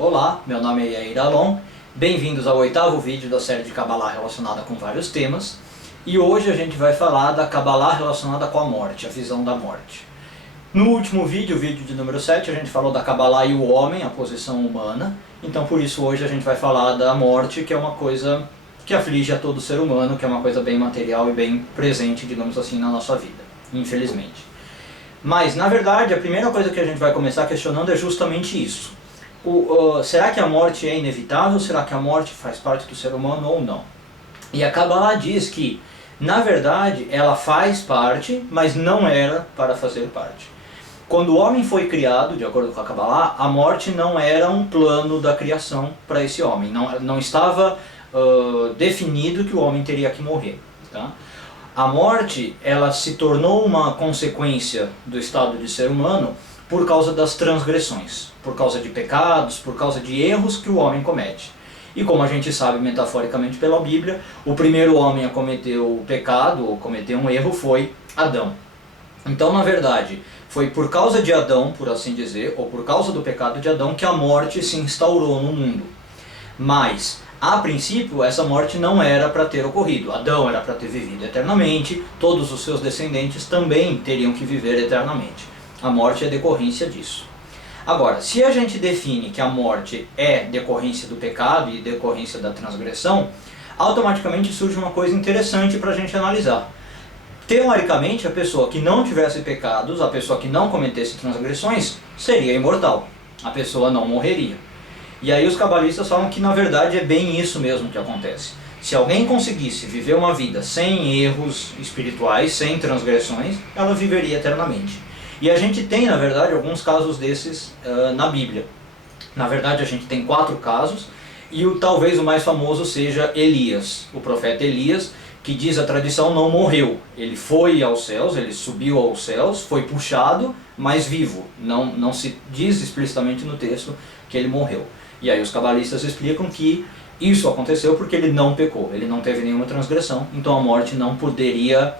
Olá, meu nome é Yair Alon, bem-vindos ao 8º vídeo da série de Kabbalah relacionada com vários temas. E hoje a gente vai falar da Kabbalah relacionada com a morte, a visão da morte. No último vídeo, o vídeo de número 7, a gente falou da Kabbalah e o homem, a posição humana. Então por isso hoje a gente vai falar da morte, que é uma coisa que aflige a todo ser humano, que é uma coisa bem material e bem presente, digamos assim, na nossa vida, infelizmente. Mas, na verdade, a primeira coisa que a gente vai começar questionando é justamente isso. Será que a morte é inevitável? Será que a morte faz parte do ser humano ou não? E a Kabbalah diz que, na verdade, ela faz parte, mas não era para fazer parte. Quando o homem foi criado, de acordo com a Kabbalah, a morte não era um plano da criação para esse homem. Não estava definido que o homem teria que morrer. Tá? A morte, ela se tornou uma consequência do estado de ser humano por causa das transgressões, por causa de pecados, por causa de erros que o homem comete. E como a gente sabe metaforicamente pela Bíblia, o primeiro homem a cometer o pecado, ou cometer um erro, foi Adão. Então, na verdade, foi por causa de Adão, por assim dizer, ou por causa do pecado de Adão, que a morte se instaurou no mundo. Mas, a princípio, essa morte não era para ter ocorrido. Adão era para ter vivido eternamente, todos os seus descendentes também teriam que viver eternamente. A morte é decorrência disso. Agora, se a gente define que a morte é decorrência do pecado e decorrência da transgressão, automaticamente surge uma coisa interessante para a gente analisar. Teoricamente, a pessoa que não tivesse pecados, a pessoa que não cometesse transgressões, seria imortal. A pessoa não morreria. E aí os cabalistas falam que na verdade é bem isso mesmo que acontece. Se alguém conseguisse viver uma vida sem erros espirituais, sem transgressões, ela viveria eternamente. E a gente tem, na verdade, alguns casos desses na Bíblia. Na verdade, a gente tem 4 casos, e talvez o mais famoso seja Elias, o profeta Elias, que diz a tradição não morreu. Ele foi aos céus, ele subiu aos céus, foi puxado, mas vivo. Não se diz explicitamente no texto que ele morreu. E aí os cabalistas explicam que isso aconteceu porque ele não pecou, ele não teve nenhuma transgressão, então a morte não poderia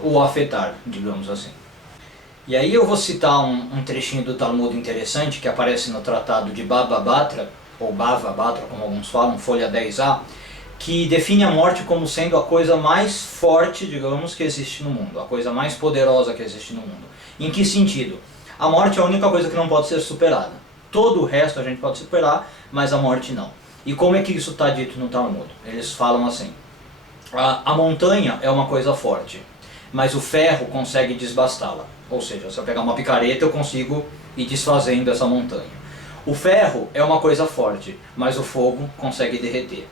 o afetar, digamos assim. E aí eu vou citar um trechinho do Talmud interessante que aparece no tratado de Baba Batra, ou Bava Batra, como alguns falam, folha 10a, que define a morte como sendo a coisa mais forte, digamos, que existe no mundo, a coisa mais poderosa que existe no mundo. Em que sentido? A morte é a única coisa que não pode ser superada. Todo o resto a gente pode superar, mas a morte não. E como é que isso está dito no Talmud? Eles falam assim: a montanha é uma coisa forte, mas o ferro consegue desbastá-la. Ou seja, se eu pegar uma picareta eu consigo ir desfazendo essa montanha. O ferro é uma coisa forte, mas o fogo consegue derreter.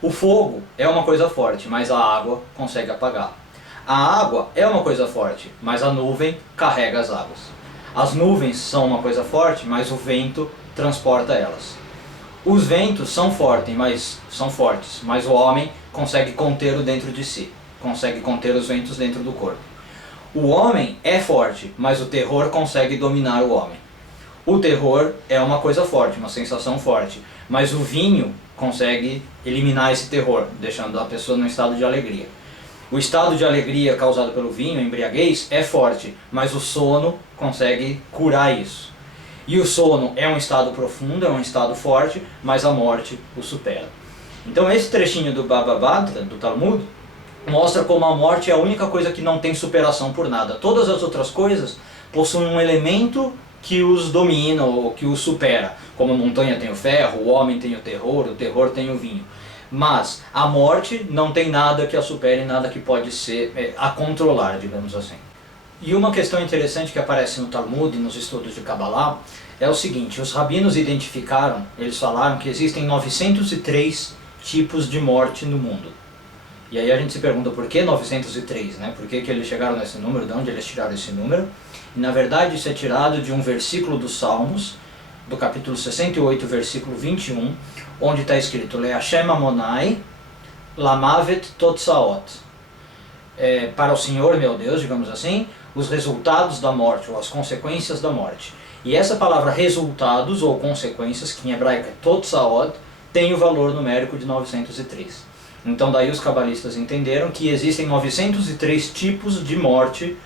O fogo é uma coisa forte, mas a água consegue apagar. A água é uma coisa forte, mas a nuvem carrega as águas. As nuvens são uma coisa forte, mas o vento transporta elas. Os ventos são fortes, mas o homem consegue contê-lo dentro de si, consegue conter os ventos dentro do corpo. O homem é forte, mas o terror consegue dominar o homem. O terror é uma coisa forte, uma sensação forte, mas o vinho consegue eliminar esse terror, deixando a pessoa num estado de alegria. O estado de alegria causado pelo vinho, a embriaguez, é forte, mas o sono consegue curar isso. E o sono é um estado profundo, é um estado forte, mas a morte o supera. Então esse trechinho do Baba Batra, do Talmud, mostra como a morte é a única coisa que não tem superação por nada. Todas as outras coisas possuem um elemento que os domina ou que os supera. Como a montanha tem o ferro, o homem tem o terror tem o vinho. Mas a morte não tem nada que a supere, nada que pode ser a controlar, digamos assim. E uma questão interessante que aparece no Talmud e nos estudos de Kabbalah é o seguinte: os rabinos identificaram, eles falaram que existem 903 tipos de morte no mundo. E aí a gente se pergunta por que 903, né? Por que eles chegaram nesse número, de onde eles tiraram esse número? E na verdade isso é tirado de um versículo dos Salmos, do capítulo 68, versículo 21, onde está escrito Le'Hashem Amonai Lamavet Totsaot. Para o Senhor, meu Deus, digamos assim, os resultados da morte, ou as consequências da morte. E essa palavra resultados ou consequências, que em hebraico é Totsaot, tem o valor numérico de 903. Então daí os cabalistas entenderam que existem 903 tipos de morte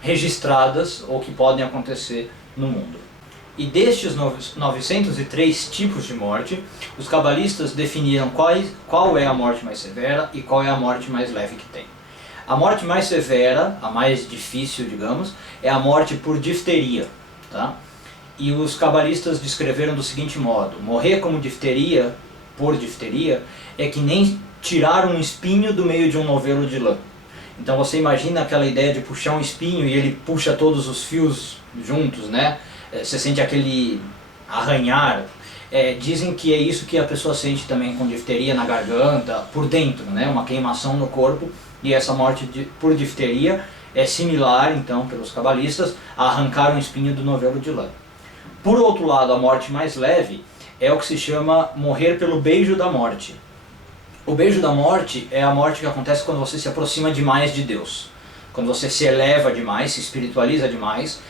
registradas ou que podem acontecer no mundo. E destes 903 tipos de morte, os cabalistas definiram qual é a morte mais severa e qual é a morte mais leve que tem. A morte mais severa, a mais difícil, digamos, é a morte por difteria. Tá? E os cabalistas descreveram do seguinte modo: morrer como difteria, por difteria, é que nem tirar um espinho do meio de um novelo de lã. Então você imagina aquela ideia de puxar um espinho e ele puxa todos os fios juntos, né? Você sente aquele arranhar. Dizem que é isso que a pessoa sente também com difteria na garganta, por dentro, né? Uma queimação no corpo. E essa morte por difteria é similar, então, pelos cabalistas, a arrancar um espinho do novelo de lã. Por outro lado, a morte mais leve é o que se chama morrer pelo beijo da morte. O beijo da morte é a morte que acontece quando você se aproxima demais de Deus. Quando você se eleva demais, se espiritualiza demais,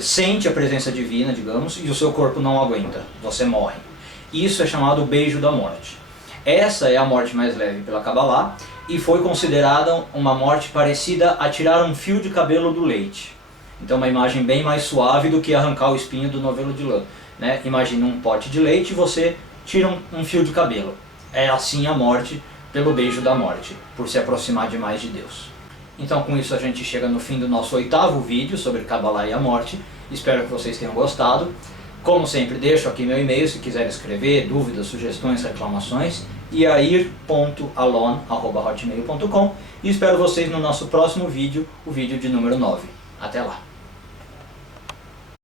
sente a presença divina, digamos, e o seu corpo não aguenta, você morre. Isso é chamado beijo da morte. Essa é a morte mais leve pela Kabbalah e foi considerada uma morte parecida a tirar um fio de cabelo do leite. Então uma imagem bem mais suave do que arrancar o espinho do novelo de lã. Né? Imagina um pote de leite e você tira um fio de cabelo. É assim a morte pelo beijo da morte, por se aproximar demais de Deus. Então com isso a gente chega no fim do nosso 8º vídeo sobre Kabbalah e a morte. Espero que vocês tenham gostado. Como sempre, deixo aqui meu e-mail se quiser escrever dúvidas, sugestões, reclamações, yair.alon@hotmail.com, e espero vocês no nosso próximo vídeo, o vídeo de número 9. Até lá!